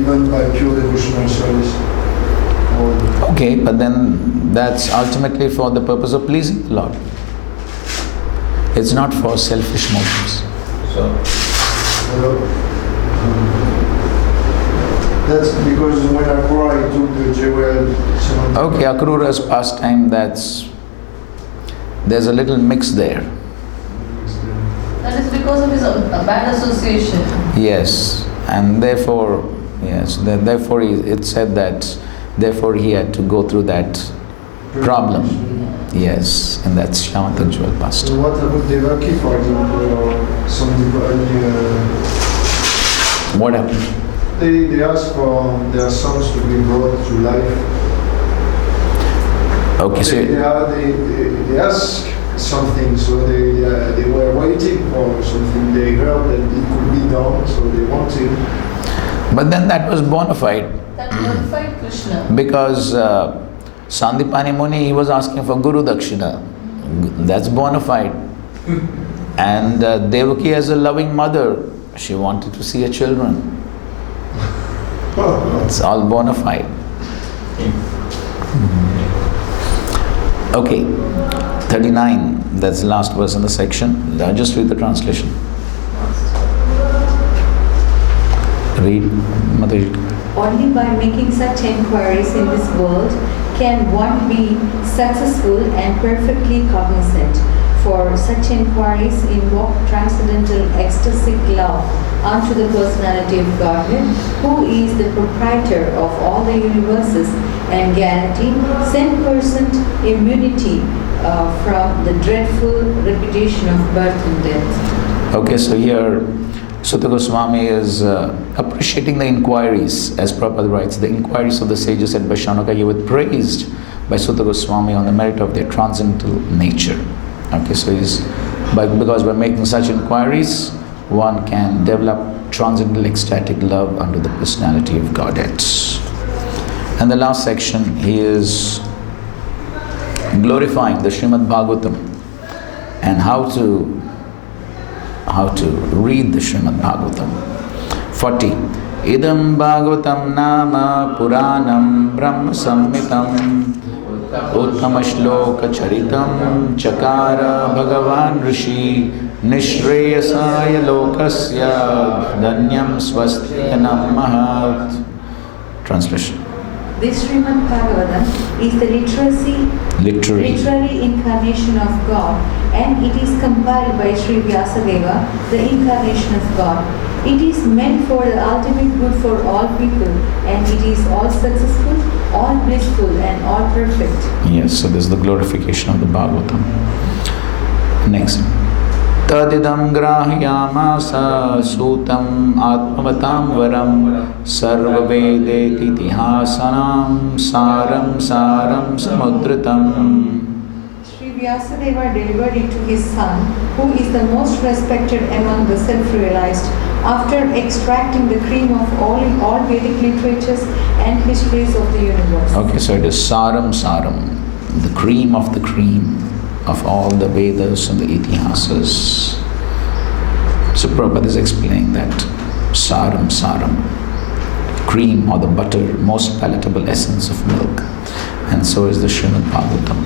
given by pure devotional service. Okay, but then that's ultimately for the purpose of pleasing the Lord. It's not for selfish motives. So, that's because when Akrura took the jewel. Okay, Akrura's pastime, there's a little mix there. That is because of his bad association. Yes, and therefore, therefore it said that, therefore he had to go through that problem. Yes, and that's Shyamatha jewel pastime. So what about Devaki, for example, or some What happened? They ask for their sons to be brought to life. Okay, so they ask something, so they were waiting for something. They heard that it could be done, so they wanted. but then that was bona fide. That glorified Krishna. Because Sandipani Muni, he was asking for Guru Dakshina. That's bona fide. And Devaki, as a loving mother, she wanted to see her children. It's all bona fide. Okay, 39, that's the last verse in the section. I'll just read the translation. Read, Mataji. Only by making such inquiries in this world can one be successful and perfectly cognizant. For such inquiries invoke transcendental ecstatic love unto the personality of Godhead, who is the proprietor of all the universes and guarantee 100% immunity from the dreadful repetition of birth and death. Okay, so here Sutta Goswami is appreciating the inquiries, as Prabhupada writes, the inquiries of the sages at Vaishnava were praised by Sutta Goswami on the merit of their transcendental nature. Okay, so because by making such inquiries, one can develop transcendental ecstatic love unto the personality of Godhead. And the last section, he is glorifying the Srimad Bhagavatam and how to read the Srimad Bhagavatam. 40. Idam Bhagavatam nama Puranam Brahma Samhitam Uttama Shloka Charitam Chakara Bhagavan Rishi Nishreyasaya Lokasya Dhanyam Swastyanam Mahat. Translation. This Srimad Bhagavatam is the literary incarnation of God, and it is compiled by Sri Vyasadeva, the incarnation of God. It is meant for the ultimate good for all people, and it is all successful, all blissful, and all perfect. Yes, so this is the glorification of the Bhagavatam. Next. Tadidam grahyamasa sutam atmavatam varam sarva vedeti tihasanam saram samudritam. Sri Vyasadeva delivered it to his son, who is the most respected among the self-realized, after extracting the cream of all Vedic literatures and histories of the universe. Okay, so it is saram, the cream of all the Vedas and the Itihasas. So Prabhupada is explaining that saram, cream or the butter, most palatable essence of milk. And so is the Srimad Bhagavatam.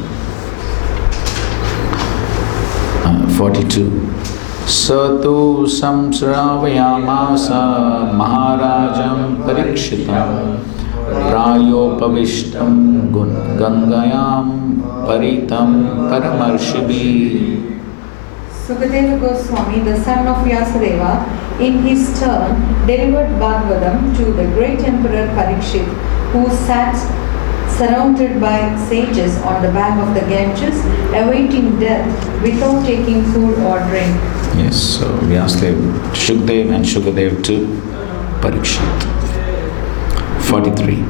42. Satu samsravayamasa maharajam parikshitam prayopavishtam gangayam paritam paramarshibi. Sukadeva Goswami, the son of Vyasadeva, in his turn delivered Bhagavatam to the great emperor Parikshit, who sat surrounded by sages on the bank of the Ganges, awaiting death without taking food or drink. Yes, so Vyasadeva, Shukdev and Shukadev to Parikshit. 43.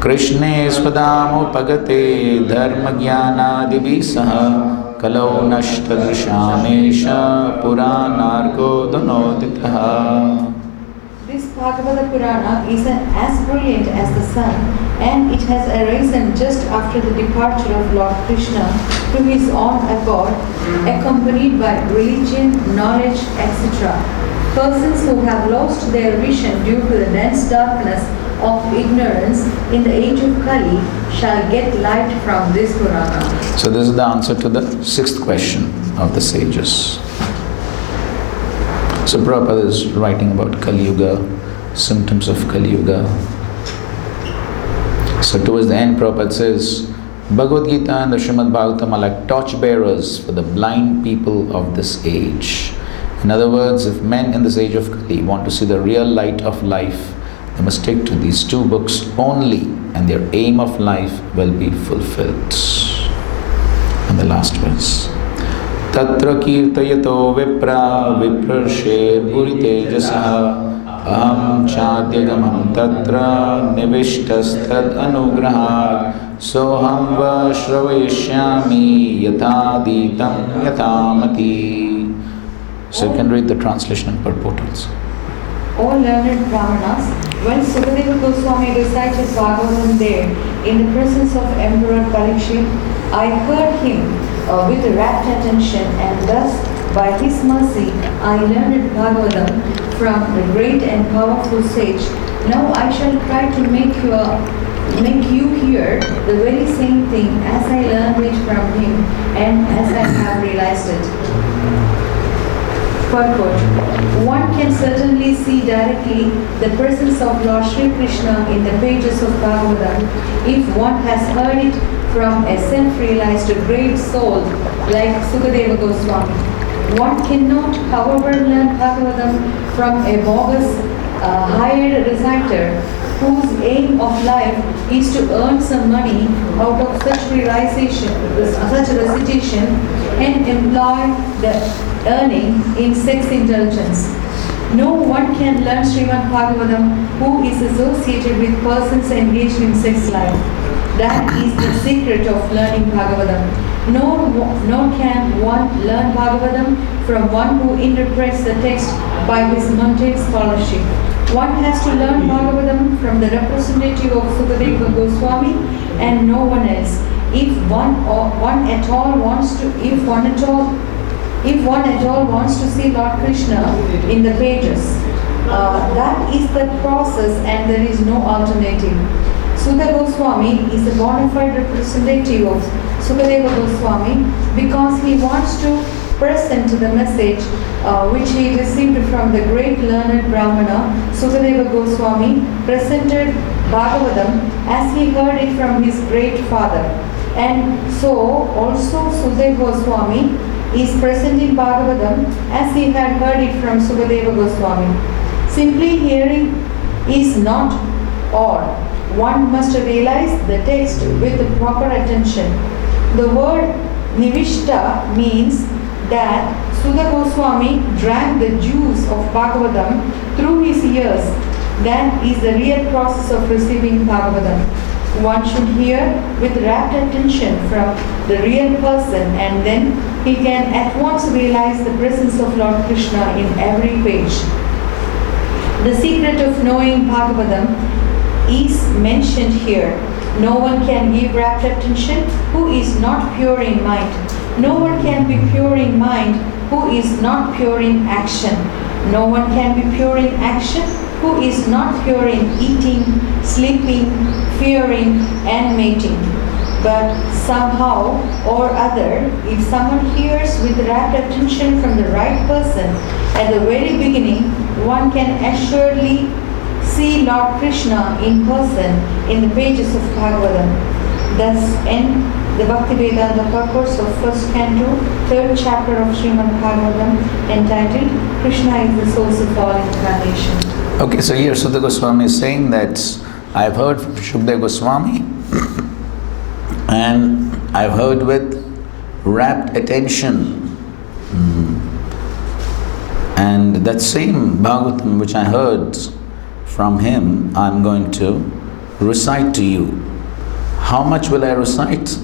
Krishne swadamo pagate dharma jnana divisaha kalau nashtadrishamesha puranarko dhanoditaha. This Bhagavata Purana is as brilliant as the sun, and it has arisen just after the departure of Lord Krishna to his own accord, accompanied by religion, knowledge, etc. Persons who have lost their vision due to the dense darkness of ignorance in the age of Kali shall get light from this Purana. So this is the answer to the 6th question of the sages. So Prabhupada is writing about Kali Yuga, symptoms of Kali Yuga. So towards the end, Prabhupada says, Bhagavad Gita and the Srimad Bhagavatam are like torchbearers for the blind people of this age. In other words, if men in this age of Kali want to see the real light of life, they must stick to these 2 books only, and their aim of life will be fulfilled. And the last verse. Tatra kirtayato vipra viprasher buritejasah aham chadyagamam tatra nivishtasthad anugrahat soham va shravayishyami yataditam yatamati. So you can read the translation and purport also. O learned Brahmanas, when Sukadeva Goswami recited Bhagavatam there in the presence of Emperor Parikshit, I heard him with rapt attention, and thus by his mercy I learned Bhagavatam from the great and powerful sage. Now I shall try to make you hear the very same thing as I learned it from him and as I have realized it. Purport. One can certainly see directly the presence of Lord Sri Krishna in the pages of Bhagavatam if one has heard it from a self-realized great soul like Sukadeva Goswami. One cannot, however, learn Bhagavatam from a bogus hired reciter whose aim of life is to earn some money out of such recitation and employ the earning in sex indulgence. No one can learn Srimad Bhagavatam who is associated with persons engaged in sex life. That is the secret of learning Bhagavatam. Nor can one learn Bhagavatam from one who interprets the text by his mundane scholarship. One has to learn Bhagavatam from the representative of Sukadeva Goswami and no one else. If one at all wants to see Lord Krishna in the pages, that is the process and there is no alternative. Sudha Goswami is a bona fide representative of Sukadeva Goswami because he wants to present the message which he received from the great learned Brahmana. Sukadeva Goswami presented Bhagavatam as he heard it from his great father. And so also Sukadeva Goswami is presenting Bhagavatam as he had heard it from Sukadeva Goswami. Simply hearing is not all. One must realize the text with proper attention. The word Nivishta means that Sudha Goswami drank the juice of Bhagavatam through his ears. That is the real process of receiving Bhagavatam. One should hear with rapt attention from the real person and then he can at once realize the presence of Lord Krishna in every page. The secret of knowing Bhagavatam is mentioned here. No one can give rapt attention who is not pure in mind. No one can be pure in mind who is not pure in action. No one can be pure in action who is not pure in eating, sleeping, fearing, and mating. But somehow or other, if someone hears with rapt attention from the right person at the very beginning, one can assuredly see Lord Krishna in person in the pages of Bhagavatam. Thus end the Bhaktivedanta purpose of first canto, 3rd chapter of Srimad Bhagavatam, entitled Krishna is the source of all incarnation. Okay, so here Sudha Goswami is saying that I've heard from Shukdev Goswami and I've heard with rapt attention. And that same Bhagavatam which I heard from him, I'm going to recite to you. How much will I recite?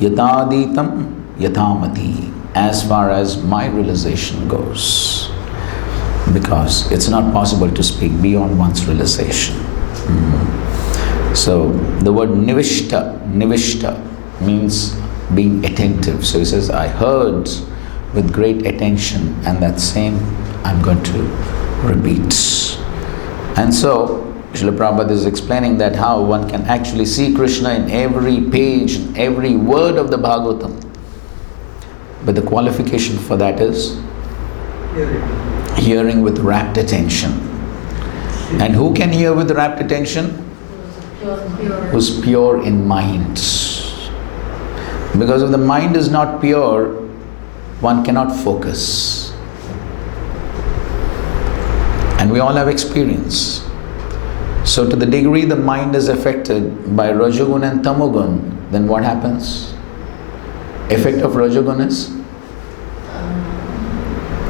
Yataditam yatamati, as far as my realization goes. Because it's not possible to speak beyond one's realization. So the word nivishta means being attentive. So he says, I heard with great attention, and that same I'm going to repeat. And so, Srila Prabhupada is explaining that how one can actually see Krishna in every page, in every word of the Bhagavatam. But the qualification for that is hearing with rapt attention. And who can hear with rapt attention? Who's pure in mind. Because if the mind is not pure, one cannot focus. And we all have experience. So to the degree the mind is affected by Rajagun and Tamogun, then what happens? Effect of Rajagun is?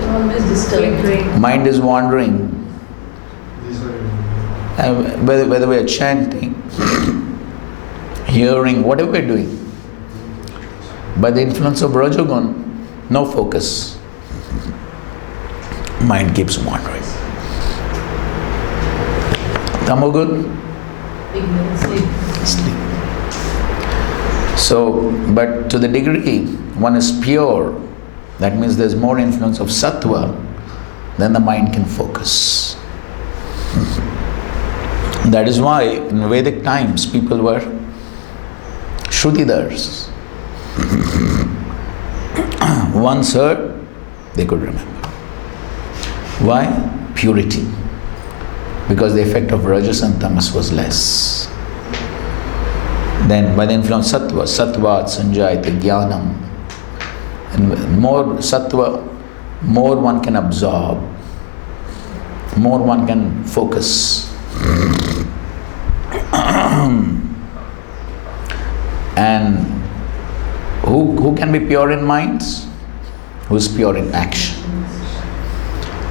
Always disturbed. Mind is wandering. Whether we are chanting, hearing, whatever we are doing, by the influence of Rajagun, no focus. Mind keeps wandering. Tamogun? Sleep. So, but to the degree one is pure, that means there's more influence of sattva, then the mind can focus. That is why in Vedic times people were Shrutidars. Once heard, they could remember. Why? Purity. Because the effect of Rajas and Tamas was less. Then by the influence of Sattva, Sattvat Sanjayate Jnanam. And more Sattva, more one can absorb, more one can focus. And who can be pure in minds? Who is pure in action?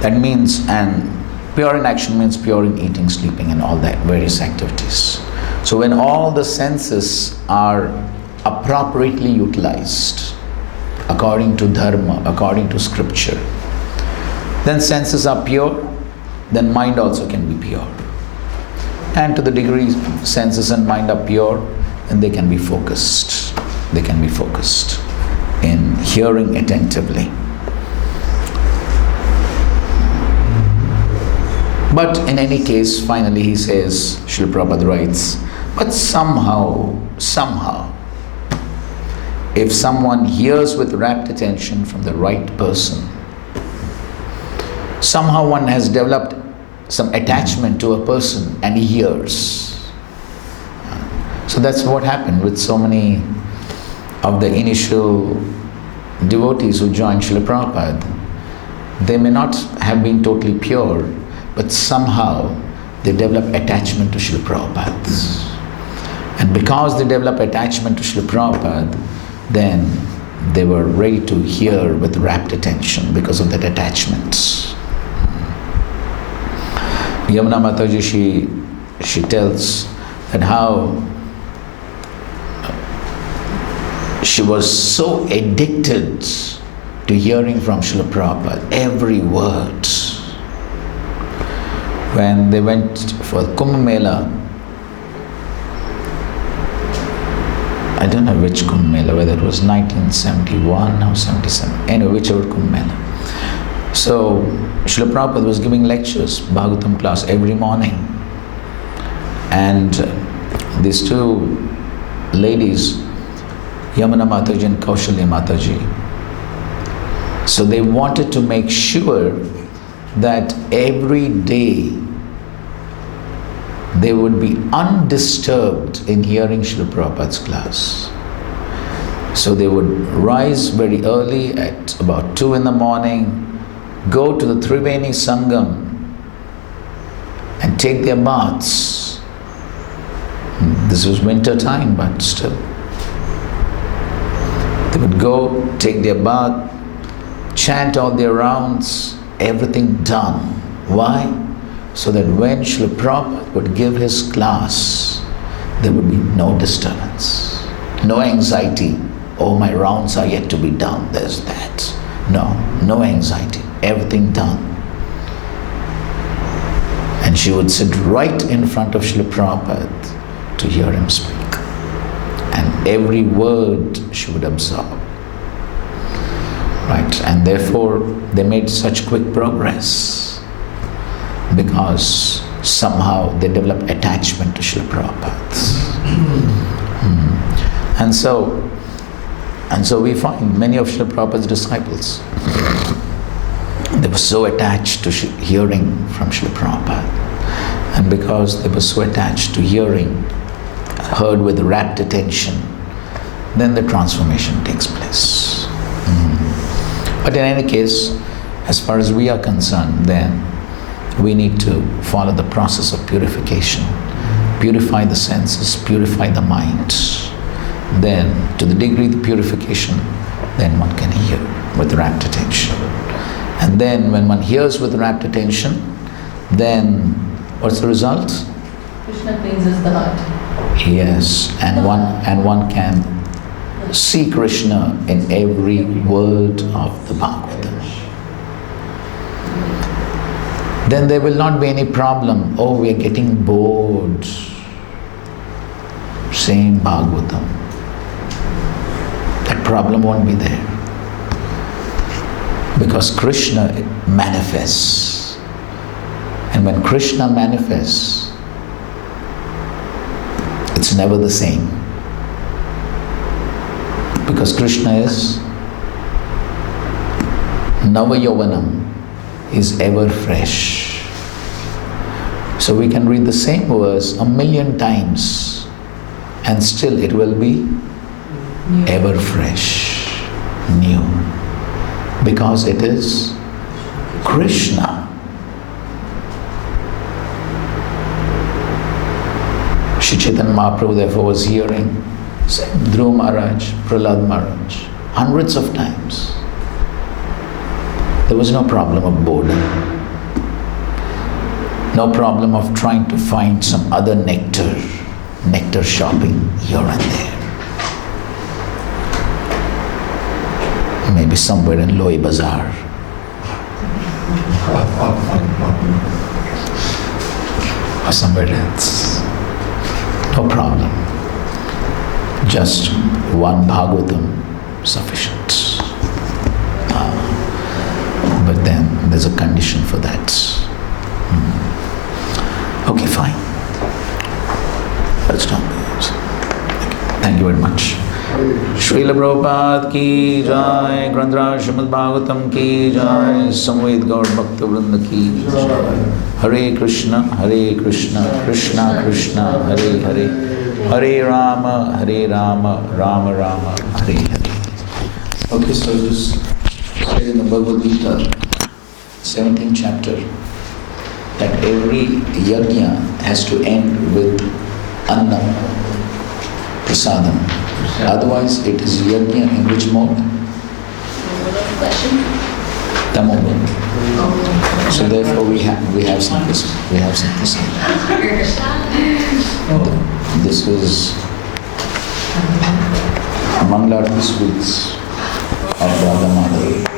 That means, and pure in action means pure in eating, sleeping and all that various activities. So when all the senses are appropriately utilized according to dharma, according to scripture, then senses are pure, then mind also can be pure. And to the degree senses and mind are pure, then they can be focused. They can be focused in hearing attentively. But in any case, finally he says, Srila Prabhupada writes, but somehow, if someone hears with rapt attention from the right person, somehow one has developed some attachment to a person and he hears. So that's what happened with so many of the initial devotees who joined Srila Prabhupada. They may not have been totally pure, but somehow they develop attachment to Srila Prabhupada. And because they develop attachment to Srila Prabhupada, then they were ready to hear with rapt attention because of that attachment. Yamuna Mataji, she tells that how she was so addicted to hearing from Srila Prabhupada, every word. When they went for Kumbh Mela, I don't know which Kumbh Mela, whether it was 1971 or 77, anyway, whichever Kumbh Mela. So, Srila Prabhupada was giving lectures, Bhagavatam class every morning. And these two ladies, Yamuna Mataji and Kaushalya Mataji, so they wanted to make sure that every day they would be undisturbed in hearing Srila Prabhupada's class. So they would rise very early at about 2 in the morning, go to the Triveni Sangam and take their baths. This was winter time, but still. They would go, take their bath, chant all their rounds, everything done. Why? So that when Srila Prabhupada would give his class, there would be no disturbance, no anxiety. Oh, my rounds are yet to be done, there's that. No anxiety, everything done. And she would sit right in front of Srila Prabhupada to hear him speak. And every word she would absorb. Right, and therefore they made such quick progress. because somehow they develop attachment to Srila Prabhupada. And so we find many of Srila Prabhupada's disciples, they were so attached to hearing from Srila Prabhupada. And because they were so attached to hearing, heard with rapt attention, then the transformation takes place. But in any case, as far as we are concerned, then we need to follow the process of purification. Purify the senses, purify the mind. Then, to the degree the purification, then one can hear with rapt attention. And then when one hears with rapt attention, then what's the result? Krishna cleanses the heart. Yes, and one can see Krishna in every word of the Bhagavatam. Then there will not be any problem. Oh, we are getting bored saying Bhagavatam. That problem won't be there. Because Krishna manifests. And when Krishna manifests, it's never the same. Because Krishna is Nava Yovanam, is ever fresh. So we can read the same verse 1,000,000 times and still it will be ever fresh, new. Because it is Krishna. Shri Chaitanya Mahaprabhu therefore was hearing Dhruva Maharaj, Prahlad Maharaj, hundreds of times. There was no problem of boredom. No problem of trying to find some other nectar shopping here and there. Maybe somewhere in Loi Bazaar. Or somewhere else. No problem. Just one Bhagavatam sufficient. But then there's a condition for that. Okay, fine. Let's stop. Thank you very much. Srila Prabhupada ki jai, Granthraj Srimad Bhagavatam ki jai, Samved Gaur Bhakta Vrinda ki jai. Hare Krishna, Krishna Krishna, Hare Hare, Hare Rama, Rama Rama, Hare Hare. Okay, so just say in the Bhagavad Gita, 17th chapter, that every yajna has to end with annam, prasadam. Otherwise, it is yajna in which mode? Tamo mode. So therefore, we have some prasadam. This was Mangalarti sweets of Radha Madhavi.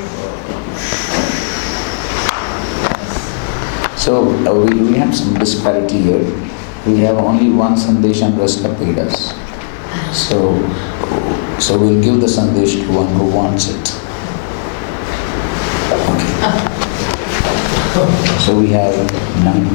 So we have some disparity here. We have only one sandesh and rest are paid us. So we'll give the sandesh to one who wants it. Okay. So we have 9.